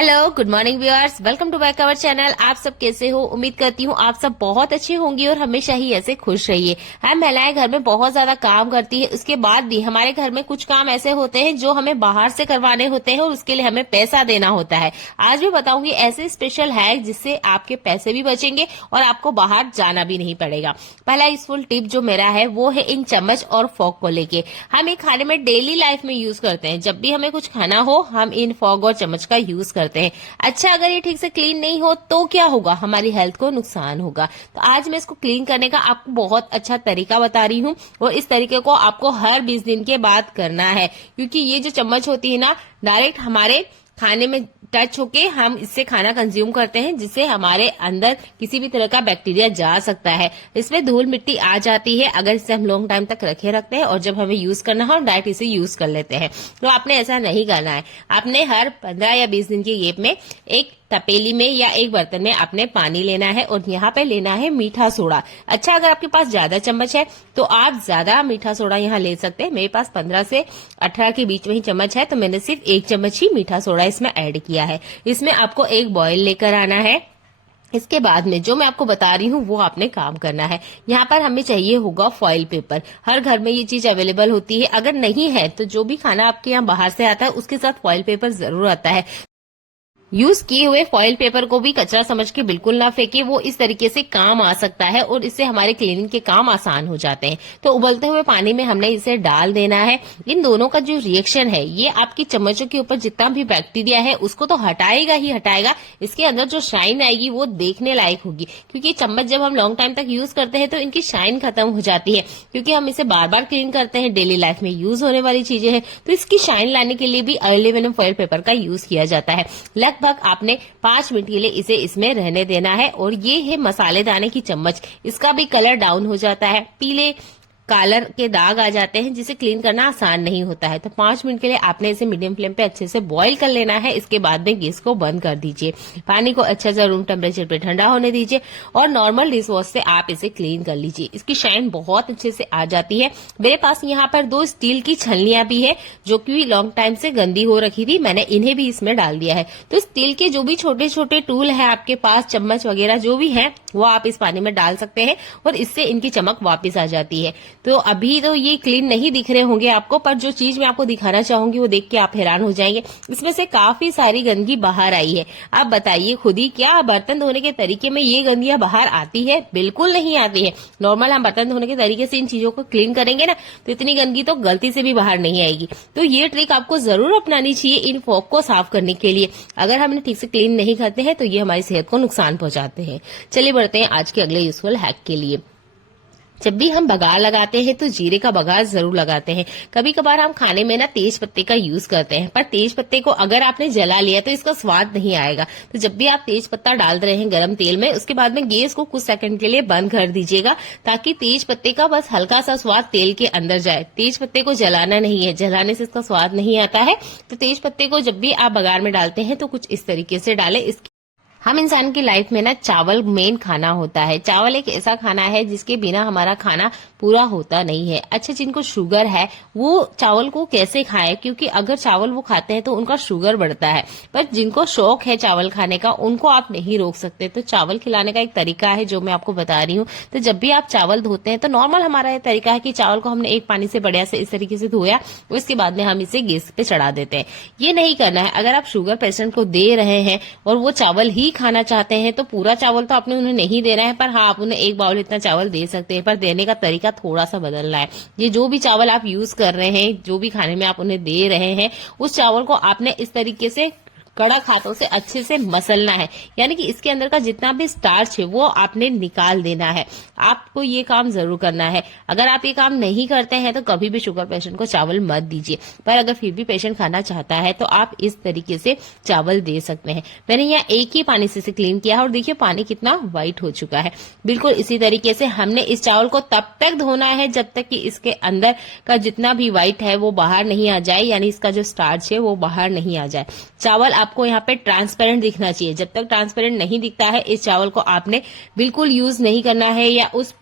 Hello, good morning viewers, welcome to back our channel. आप सब कैसे हो? उम्मीद करती हूँ आप सब बहुत अच्छे होंगे और हमेशा ही ऐसे खुश रहिए। हम महिलाएं घर में बहुत ज्यादा काम करती है, उसके बाद भी हमारे घर में कुछ काम ऐसे होते हैं जो हमें बाहर से करवाने होते हैं और उसके लिए हमें पैसा देना होता है। आज मैं बताऊंगी ऐसे स्पेशल हैक जिससे आपके पैसे भी बचेंगे और आपको बाहर जाना भी नहीं पड़ेगा। पहला यूजफुल टिप जो मेरा है वो है इन चम्मच और फॉर्क को लेके। हम ये खाने में डेली लाइफ में यूज करते हैं। जब भी हमें कुछ खाना हो हम इन फॉर्क और चम्मच का यूज करते हैं। अच्छा, अगर ये ठीक से क्लीन नहीं हो तो क्या होगा? हमारी हेल्थ को नुकसान होगा। तो आज मैं इसको क्लीन करने का आपको बहुत अच्छा तरीका बता रही हूँ और इस तरीके को आपको हर 20 दिन के बाद करना है, क्योंकि ये जो चम्मच होती है ना, डायरेक्ट हमारे खाने में टच होके हम इससे खाना कंज्यूम करते हैं, जिससे हमारे अंदर किसी भी तरह का बैक्टीरिया जा सकता है। इसमें धूल मिट्टी आ जाती है अगर इसे हम लॉन्ग टाइम तक रखे रखते हैं और जब हमें यूज करना हो डायरेक्ट इसे यूज कर लेते हैं। तो आपने ऐसा नहीं करना है। आपने हर 15 या 20 दिन के गैप में एक तपेली में या एक बर्तन में आपने पानी लेना है और यहाँ पे लेना है मीठा सोडा। अच्छा, अगर आपके पास ज्यादा चम्मच है तो आप ज्यादा मीठा सोडा यहाँ ले सकते हैं। मेरे पास 15 से 18 के बीच में ही चम्मच है, तो मैंने सिर्फ 1 चम्मच ही मीठा सोडा इसमें ऐड किया है। इसमें आपको एक बॉयल लेकर आना है। इसके बाद में जो मैं आपको बता रही हूँ वो आपने काम करना है। यहाँ पर हमें चाहिए होगा फॉइल पेपर। हर घर में ये चीज अवेलेबल होती है। अगर नहीं है तो जो भी खाना आपके यहाँ बाहर से आता है उसके साथ फॉइल पेपर जरूर आता है। यूज किए हुए फॉइल पेपर को भी कचरा समझ के बिल्कुल ना फेंके, वो इस तरीके से काम आ सकता है और इससे हमारे क्लीनिंग के काम आसान हो जाते हैं। तो उबलते हुए पानी में हमने इसे डाल देना है। इन दोनों का जो रिएक्शन है ये आपकी चम्मचों के ऊपर जितना भी बैक्टीरिया है उसको तो हटाएगा ही हटाएगा। इसके अंदर जो शाइन आएगी वो देखने लायक होगी, क्योंकि चम्मच जब हम लॉन्ग टाइम तक यूज करते हैं तो इनकी शाइन खत्म हो जाती है, क्योंकि हम इसे बार बार क्लीन करते हैं, डेली लाइफ में यूज होने वाली चीजें हैं। तो इसकी शाइन लाने के लिए भी एल्यूमिनियम फॉइल पेपर का यूज किया जाता है। लगभग आपने 5 मिनट के लिए इसे इसमें रहने देना है। और ये है मसालेदाने की चम्मच। इसका भी कलर डाउन हो जाता है, पीले कलर के दाग आ जाते हैं, जिसे क्लीन करना आसान नहीं होता है। तो 5 मिनट के लिए आपने इसे मीडियम फ्लेम पे अच्छे से बॉईल कर लेना है। इसके बाद में गैस को बंद कर दीजिए। पानी को अच्छा सा रूम टेम्परेचर पे ठंडा होने दीजिए और नॉर्मल डिश वॉश से आप इसे क्लीन कर लीजिए। इसकी शाइन बहुत अच्छे से आ जाती है। मेरे पास यहाँ पर 2 स्टील की छलनियां भी है जो कि लॉन्ग टाइम से गंदी हो रखी थी, मैंने इन्हें भी इसमें डाल दिया है। तो स्टील के जो भी छोटे छोटे टूल है आपके पास, चम्मच वगैरह जो भी है, वो आप इस पानी में डाल सकते हैं और इससे इनकी चमक वापस आ जाती है। तो अभी तो ये क्लीन नहीं दिख रहे होंगे आपको, पर जो चीज मैं आपको दिखाना चाहूंगी वो देख के आप हैरान हो जाएंगे। इसमें से काफी सारी गंदगी बाहर आई है। आप बताइए खुद ही, क्या बर्तन धोने के तरीके में ये गंदियां बाहर आती है? बिल्कुल नहीं आती है। नॉर्मल हम बर्तन धोने के तरीके से इन चीजों को क्लीन करेंगे ना, तो इतनी गंदगी तो गलती से भी बाहर नहीं आएगी। तो ये ट्रिक आपको जरूर अपनानी चाहिए इन फॉर्क को साफ करने के लिए। अगर हम इन्हें ठीक से क्लीन नहीं करते हैं तो ये हमारी सेहत को नुकसान पहुंचाते हैं। चलिए बढ़ते हैं आज के अगले यूजफुल हैक के लिए। जब भी हम बघार लगाते हैं तो जीरे का बघार जरूर लगाते हैं। कभी कभार हम खाने में ना तेज पत्ते का यूज करते हैं, पर तेज पत्ते को अगर आपने जला लिया तो इसका स्वाद नहीं आएगा। तो जब भी आप तेज पत्ता डाल रहे हैं गरम तेल में, उसके बाद में गैस को कुछ सेकंड के लिए बंद कर दीजिएगा, ताकि तेज पत्ते का बस हल्का सा स्वाद तेल के अंदर जाए। तेज पत्ते को जलाना नहीं है, जलाने से इसका स्वाद नहीं आता है। तो तेज पत्ते को जब भी आप बघार में डालते हैं तो कुछ इस तरीके से डालें। हम इंसान की लाइफ में ना चावल मेन खाना होता है। चावल एक ऐसा खाना है जिसके बिना हमारा खाना पूरा होता नहीं है। अच्छा, जिनको शुगर है वो चावल को कैसे खाएं, क्योंकि अगर चावल वो खाते हैं तो उनका शुगर बढ़ता है। पर जिनको शौक है चावल खाने का उनको आप नहीं रोक सकते। तो चावल खिलाने का एक तरीका है जो मैं आपको बता रही हूँ। तो जब भी आप चावल धोते हैं तो नॉर्मल हमारा ये तरीका है कि चावल को हमने एक पानी से बढ़िया से इस तरीके से धोया, उसके बाद में हम इसे गैस पे चढ़ा देते हैं। ये नहीं करना है। अगर आप शुगर पेशेंट को दे रहे हैं और वो चावल ही खाना चाहते हैं तो पूरा चावल तो आपने उन्हें नहीं देना है, पर हाँ आप उन्हें 1 बाउल इतना चावल दे सकते हैं, पर देने का तरीका थोड़ा सा बदलना है। ये जो भी चावल आप यूज कर रहे हैं, जो भी खाने में आप उन्हें दे रहे हैं, उस चावल को आपने इस तरीके से कड़क हाथों से अच्छे से मसलना है। यानी कि इसके अंदर का जितना भी स्टार्च है वो आपने निकाल देना है। आपको ये काम जरूर करना है। अगर आप ये काम नहीं करते हैं तो कभी भी शुगर पेशेंट को चावल मत दीजिए। पर अगर फिर भी पेशेंट खाना चाहता है तो आप इस तरीके से चावल दे सकते हैं। मैंने यहाँ एक ही पानी से क्लीन किया है और देखिए पानी कितना व्हाइट हो चुका है। बिल्कुल इसी तरीके से हमने इस चावल को तब तक धोना है जब तक कि इसके अंदर का जितना भी व्हाइट है वो बाहर नहीं आ जाए, यानी इसका जो स्टार्च है वो बाहर नहीं आ जाए। चावल आपको यहाँ पे ट्रांसपेरेंट दिखना चाहिए। जब तक ट्रांसपेरेंट नहीं दिखता है इस चावल को आपने बिल्कुल यूज नहीं करना है, या उस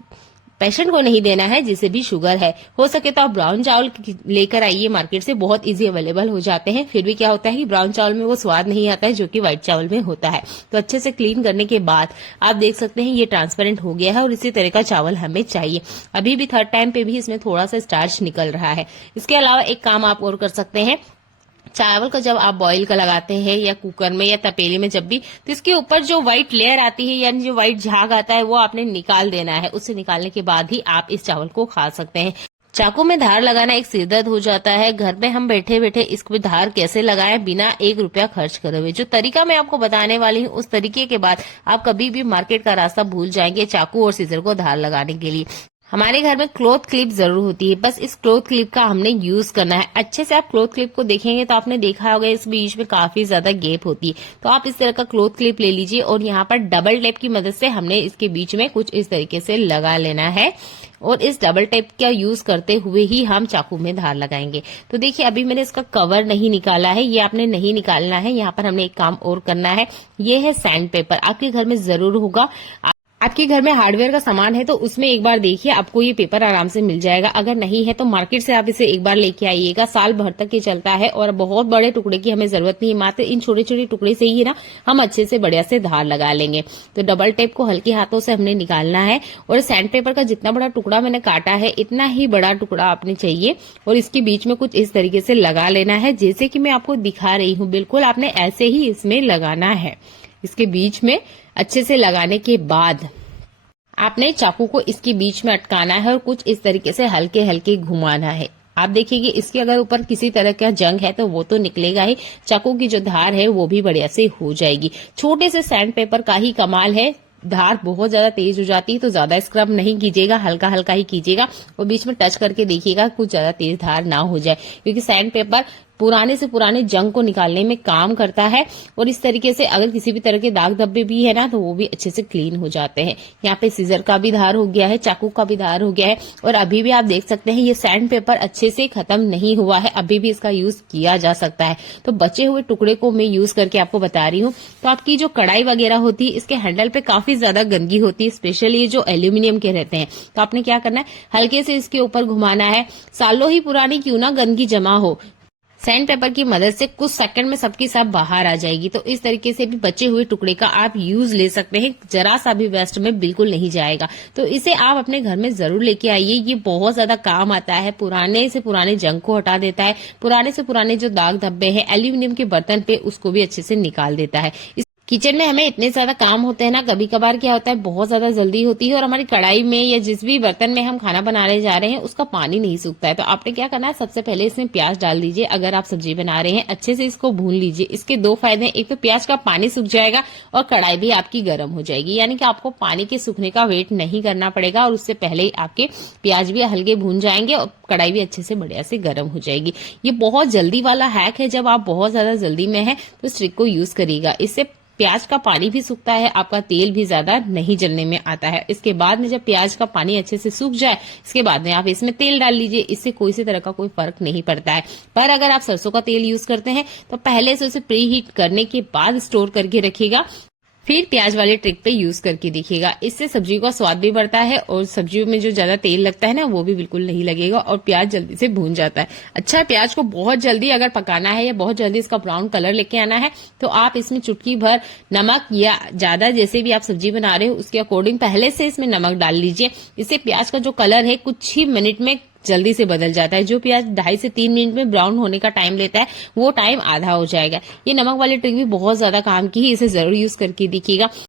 पेशेंट को नहीं देना है जिसे भी शुगर है। हो सके तो आप ब्राउन चावल लेकर आइए मार्केट से, बहुत इजी अवेलेबल हो जाते हैं। फिर भी क्या होता है कि ब्राउन चावल में वो स्वाद नहीं आता है जो कि व्हाइट चावल में होता है। तो अच्छे से क्लीन करने के बाद आप देख सकते हैं ये ट्रांसपेरेंट हो गया है और इसी तरह का चावल हमें चाहिए। अभी भी थर्ड टाइम पे भी इसमें थोड़ा सा स्टार्च निकल रहा है। इसके अलावा एक काम आप और कर सकते हैं, चावल को जब आप बॉईल का लगाते हैं या कुकर में या तपेली में जब भी, तो इसके ऊपर जो व्हाइट लेयर आती है यानी जो व्हाइट झाग आता है वो आपने निकाल देना है। उसे निकालने के बाद ही आप इस चावल को खा सकते हैं। चाकू में धार लगाना एक सिरदर्द हो जाता है। घर में हम बैठे बैठे इसको धार कैसे लगाएं बिना 1 रुपया खर्च करे हुए। जो तरीका मैं आपको बताने वाली हूँ उस तरीके के बाद आप कभी भी मार्केट का रास्ता भूल जाएंगे चाकू और सीजर को धार लगाने के लिए। हमारे घर में क्लॉथ क्लिप जरूर होती है, बस इस क्लॉथ क्लिप का हमने यूज करना है। अच्छे से आप क्लॉथ क्लिप को देखेंगे तो आपने देखा होगा इस बीच में काफी ज्यादा गैप होती है। तो आप इस तरह का क्लॉथ क्लिप ले लीजिए और यहाँ पर डबल टेप की मदद से हमने इसके बीच में कुछ इस तरीके से लगा लेना है और इस डबल टेप का यूज करते हुए ही हम चाकू में धार लगाएंगे। तो देखिए अभी मैंने इसका कवर नहीं निकाला है, ये आपने नहीं निकालना है। यहाँ पर हमने एक काम और करना है, ये है सैंड पेपर। आपके घर में जरूर होगा। आपके घर में हार्डवेयर का सामान है तो उसमें एक बार देखिए, आपको ये पेपर आराम से मिल जाएगा। अगर नहीं है तो मार्केट से आप इसे एक बार लेके आइएगा, साल भर तक ये चलता है और बहुत बड़े टुकड़े की हमें जरूरत नहीं है। मात्र इन छोटे छोटे टुकड़े से ही ना हम अच्छे से बढ़िया से धार लगा लेंगे। तो डबल टेप को हल्के हाथों से हमने निकालना है और सैंड पेपर का जितना बड़ा टुकड़ा मैंने काटा है इतना ही बड़ा टुकड़ा आपने चाहिए और इसके बीच में कुछ इस तरीके से लगा लेना है, जैसे कि मैं आपको दिखा रही हूँ। बिल्कुल आपने ऐसे ही इसमें लगाना है। इसके बीच में अच्छे से लगाने के बाद आपने चाकू को इसके बीच में अटकाना है और कुछ इस तरीके से हल्के हल्के घुमाना है। आप देखिए इसके अगर ऊपर किसी तरह का जंग है तो वो तो निकलेगा ही, चाकू की जो धार है वो भी बढ़िया से हो जाएगी। छोटे से सैंड पेपर का ही कमाल है। धार बहुत ज्यादा तेज हो जाती है तो ज्यादा स्क्रब नहीं कीजिएगा, हल्का हल्का ही कीजिएगा और बीच में टच करके देखिएगा कुछ ज्यादा तेज धार ना हो जाए, क्योंकि सैंड पेपर पुराने से पुराने जंग को निकालने में काम करता है। और इस तरीके से अगर किसी भी तरह के दाग धब्बे भी है ना तो वो भी अच्छे से क्लीन हो जाते हैं। यहाँ पे सीजर का भी धार हो गया है, चाकू का भी धार हो गया है और अभी भी आप देख सकते हैं ये सैंड पेपर अच्छे से खत्म नहीं हुआ है, अभी भी इसका यूज किया जा सकता है। तो बचे हुए टुकड़े को मैं यूज करके आपको बता रही हूँ। तो आपकी जो कढ़ाई वगैरह होती है इसके हैंडल पे काफी ज्यादा गंदगी होती है, स्पेशली ये जो एल्यूमिनियम के रहते हैं। तो आपने क्या करना है, हल्के से इसके ऊपर घुमाना है। सालों ही पुरानी क्यों ना गंदगी जमा हो, सैंड पेपर की मदद से कुछ सेकंड में सबकी सब बाहर आ जाएगी। तो इस तरीके से भी बचे हुए टुकड़े का आप यूज ले सकते हैं, जरा सा भी वेस्ट में बिल्कुल नहीं जाएगा। तो इसे आप अपने घर में जरूर लेके आइए, ये बहुत ज्यादा काम आता है। पुराने से पुराने जंग को हटा देता है, पुराने से पुराने जो दाग धब्बे हैं एल्यूमिनियम के बर्तन पे उसको भी अच्छे से निकाल देता है। किचन में हमें इतने ज्यादा काम होते हैं ना, कभी कभार क्या होता है बहुत ज्यादा जल्दी होती है और हमारी कढ़ाई में या जिस भी बर्तन में हम खाना बनाने जा रहे हैं उसका पानी नहीं सूखता है। तो आपने क्या करना है, सबसे पहले इसमें प्याज डाल दीजिए। अगर आप सब्जी बना रहे हैं अच्छे से इसको भून लीजिए। इसके 2 फायदे हैं, एक तो प्याज का पानी सूख जाएगा और कढ़ाई भी आपकी गर्म हो जाएगी, यानी कि आपको पानी के सूखने का वेट नहीं करना पड़ेगा और उससे पहले ही आपके प्याज भी हल्के भून जाएंगे और कढ़ाई भी अच्छे से बढ़िया से गर्म हो जाएगी। ये बहुत जल्दी वाला हैक है, जब आप बहुत ज्यादा जल्दी में है तो इस ट्रिक को यूज करिएगा। इससे प्याज का पानी भी सूखता है, आपका तेल भी ज्यादा नहीं जलने में आता है। इसके बाद में जब प्याज का पानी अच्छे से सूख जाए इसके बाद में आप इसमें तेल डाल लीजिए, इससे कोई सी तरह का कोई फर्क नहीं पड़ता है। पर अगर आप सरसों का तेल यूज करते हैं तो पहले से उसे प्री हीट करने के बाद स्टोर करके रखिएगा, फिर प्याज वाले ट्रिक पे यूज करके देखिएगा। इससे सब्जी का स्वाद भी बढ़ता है और सब्जियों में जो ज्यादा तेल लगता है ना वो भी बिल्कुल नहीं लगेगा और प्याज जल्दी से भून जाता है। अच्छा, प्याज को बहुत जल्दी अगर पकाना है या बहुत जल्दी इसका ब्राउन कलर लेके आना है तो आप इसमें चुटकी भर नमक या ज्यादा जैसे भी आप सब्जी बना रहे हो उसके अकॉर्डिंग पहले से इसमें नमक डाल लीजिए। इससे प्याज का जो कलर है कुछ ही मिनट में जल्दी से बदल जाता है। जो प्याज 2.5 से 3 मिनट में ब्राउन होने का टाइम लेता है वो टाइम आधा हो जाएगा। ये नमक वाली ट्रिक भी बहुत ज्यादा काम की है, इसे जरूर यूज करके देखिएगा।